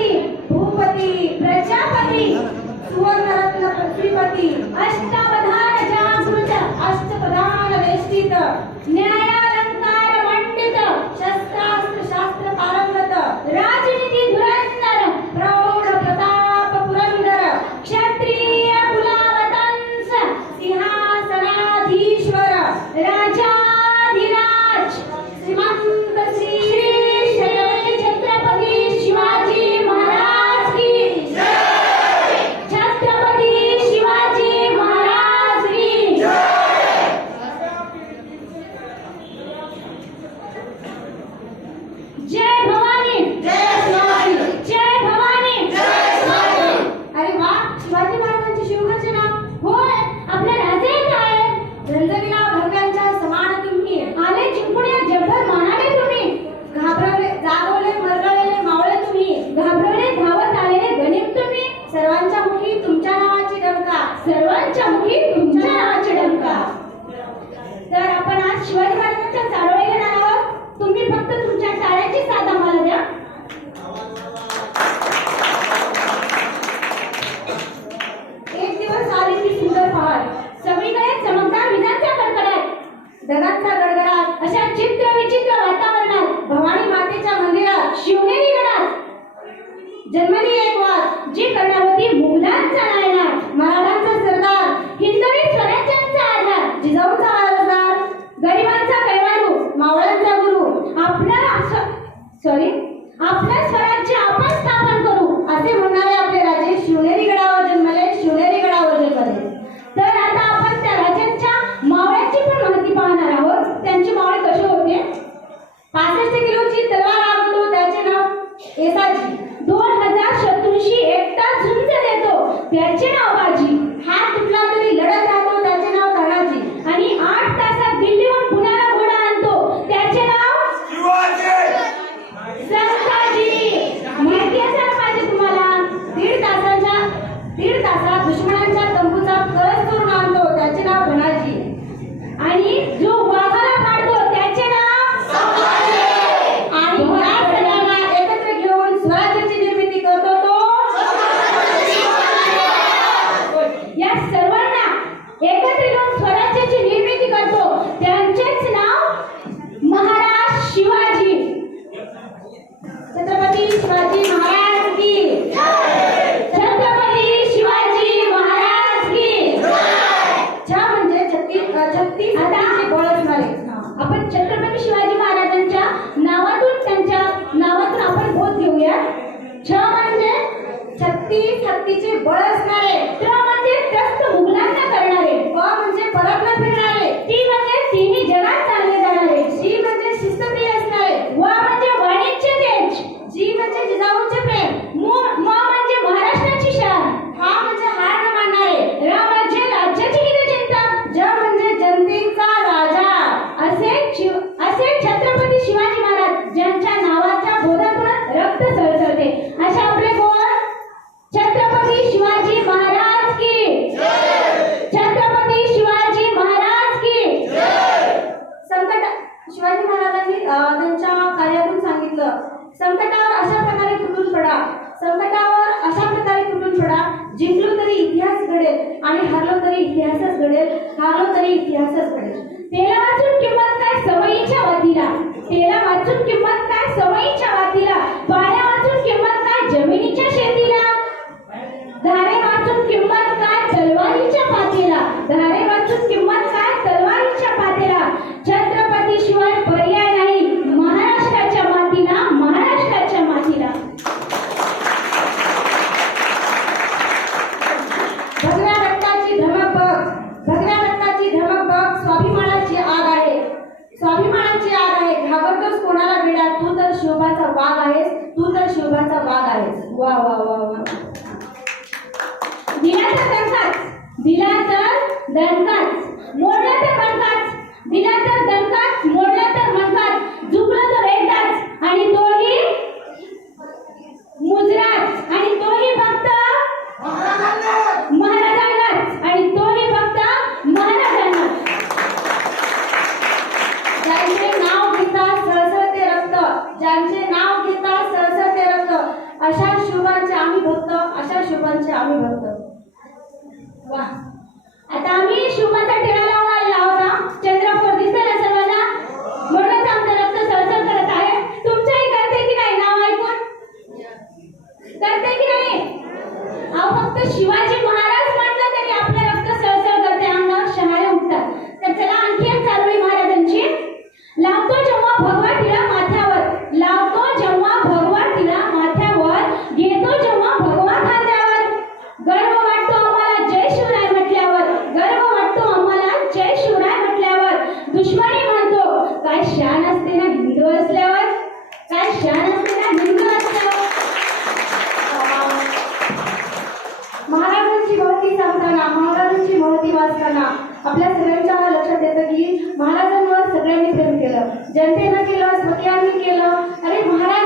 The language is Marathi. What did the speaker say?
गणपती भूपती प्रजापती सुवर्णरत्न पृथ्वीपती अष्टपधान जागृत अष्टपधान वेष्टित न्यायालंकार मंडित शस्त्रास्त्र शास्त्र पारंगत राजनीती धुरंधर प्रौढ प्रताप पुरंदर क्षत्रिय कुलावतंस सिंहासनाधीश्वर राजाधिराज श्रीमंत श्री छत्रपती शिवाजी महाराज की जय। छत्रपती शिवाजी महाराज की जय भवानी जय भवानी जय भवानी जय भवानी। अरे वा, शिवाजी महाराजांची शिवगर्जना होय, आपल्या राजे काय रंजविला भंगांच्या समान तुम्ही आले जिंकून या जगभर मानावे तुम्ही घाबरवले जागवले मरगळलेले मावळे तुम्ही घाबरवले धावत आलेले गणित तुम्ही सर्वांच्या मुखी तुमच्या नावाची डंका सर्वांच्या मुखी तुमच्या नावाची डंका। तर आपण आज शिवाजी महाराजांच्या चारोळे घेणार आहोत, तुम्ही फक्त तुमच्या टाळ्याची साथ आम्हाला द्या। एक दिवस आली ती सुंदर पहाड, सगळीकडे चमकदार विजांचा कडकडाट ढगांचा गडगडाट अशा चित्र विचित्र वातावरणात भवानी मातेच्या मंदिरात शिवनेरी गडात जन्मली एक वाट जी करणार होती मुघलांचा नायनाट मराठांचा सरदार हिंदवी स्वराज्यांचा आधार जिजाऊचा वारसदार गरिबांचा कैवारू मावळ्यांचा गुरु आपला स्वराज्य आपण स्थापन करू असे म्हणणारे आपले राजे शिवनेरी गडावर जन्मले शिवनेरी गडावर जन्मले। तर आता आपण त्या राजांच्या मावळ्यांची पण माहिती पाहणार आहोत। त्यांची मावळे कसे होते? 65 किलोची तलवार आवडतो त्याचे नाव येसाजी 2000 शत्रूंशी एकटा झुंज देतो त्याचे नाव बाजी हात तुटला तरी लढत राहतो त्याचे नाव तानाजी आणि 8 तासात दिल्लीहून पुण्याला घोडा आणतो त्याचे नाव शिवाजी संताजी। माहिती असायला पाहिजे तुम्हाला, दीड तासात दुश्मनांच्या तंबूचा कळस करून आणतो त्याचे नाव धनाजी आणि जो वाघाला पाडतो त्याचे नाव संभाजी आणि या सगळ्यांना एकत्र घेऊन स्वराज्याची निर्मिती करतो तो या सर्वांना एकत्र घेऊन स्वराज्याची निर्मिती करतो त्यांचेच नाव महाराज शिवाजी। छत्रपती शिवाजी महाराज की जय। छत्रपती शिवाजी महाराज की जय। म्हणजे 36 हातांचे बळ असणारे आपण छत्रपती शिवाजी महाराजांच्या नावातून आपण बोध घेऊया। छ म्हणजे 36 हत्तीचे बळ असणारे, त्र म्हणजे त्रस्त मुघलांना करणारे, प म्हणजे परत न फिरणारे, ती म्हणजे तिन्ही जगात चालले जाणारे, शी म्हणजे शिस्तप्रिय असणारे, व म्हणजे वाणिज्य देश, जी म्हणजे जिजाऊचे प्रेम, म म्हणजे महाराष्ट्राची शान, हा म्हणजे हार न मानणारे, र म्हणजे राज्याची किती चिंता, ज म्हणजे जनतेचा राजा असे छत्रपती शिवाजी महाराज ज्यांच्या नावाच्या बोधातूनच रक्त सळसळते अशा आपले कोण छत्रपती शिवाजी महाराज की जय। छत्रपती शिवाजी महाराज की जय। शिवाजी महाराजांनी त्यांच्या कार्यातून सांगितलं, संकटावर अशा प्रकारे तुटून पडा जिंकलो तरी इतिहास घडेल आणि हारलो तरी इतिहासच घडेल तेला वाचून किंमत काय सवयीच्या वातीला पाण्या वाचून किंमत काय जमिनीच्या शेतीला धारे वाचून किंमत काय तलवारीच्या पातेला छत्रपती शिवाय पर्याय नाही महाराष्ट्राच्या मातीला भगव्या रक्ताची धमक बघ स्वाभिमानाची आग आहे घाबरतोस कोणाला वेडा तू तर शोभाचा वाघ आहेस वा वा वा वा। दिला तर दणकाच मोडला तर मणकाच झुकलं तर एकदाच आणि तोही मुजराच आणि तोही फक्त महाराजांनाच ज्यांचे नाव घेता सळसळते रक्त अशा शिवबांचे आम्ही भक्त. वा, आता आम्ही शिवबांचा टिळा लावून आलेला होता. चंद्रपूर दिसतंय ना सर्वांना, म्हणूनच आमचं रक्त सळसळ करत आहे. तुमच्याही करते की नाही नाव ऐकून? करते की नाही? अहो फक्त शिवाजी महाराज म्हटलं तरी आपलं रक्त सळसळ करते, अंगावर शहारे उठतात. तर चला आणखी एक चारोळी महाराजांची. लावतो जेव्हा भगवा टिळा माथ्यावर, लावतो जेव्हा भगवा टिळा माथ्यावर, घेतो जेव्हा भगवा खांद्यावर, गर्व वाटतो आम्हाला जय शिवराय म्हटल्यावर, गर्व वाटतो आम्हाला जय शिवराय म्हटल्यावर. दुश्मनी म्हणतो काय शान असते ना हिंदू असल्यावर, काय शान असते ना हिंदू असल्यावर. महाराजांची महती सांगताना, महाराजांची महती वाचताना आपल्या सगळ्यांच्या लक्षात येतं की महाराजांवर सगळ्यांनी प्रेम केलं, जनतेनं केलं, स्वकीयांनी केलं. अरे महाराज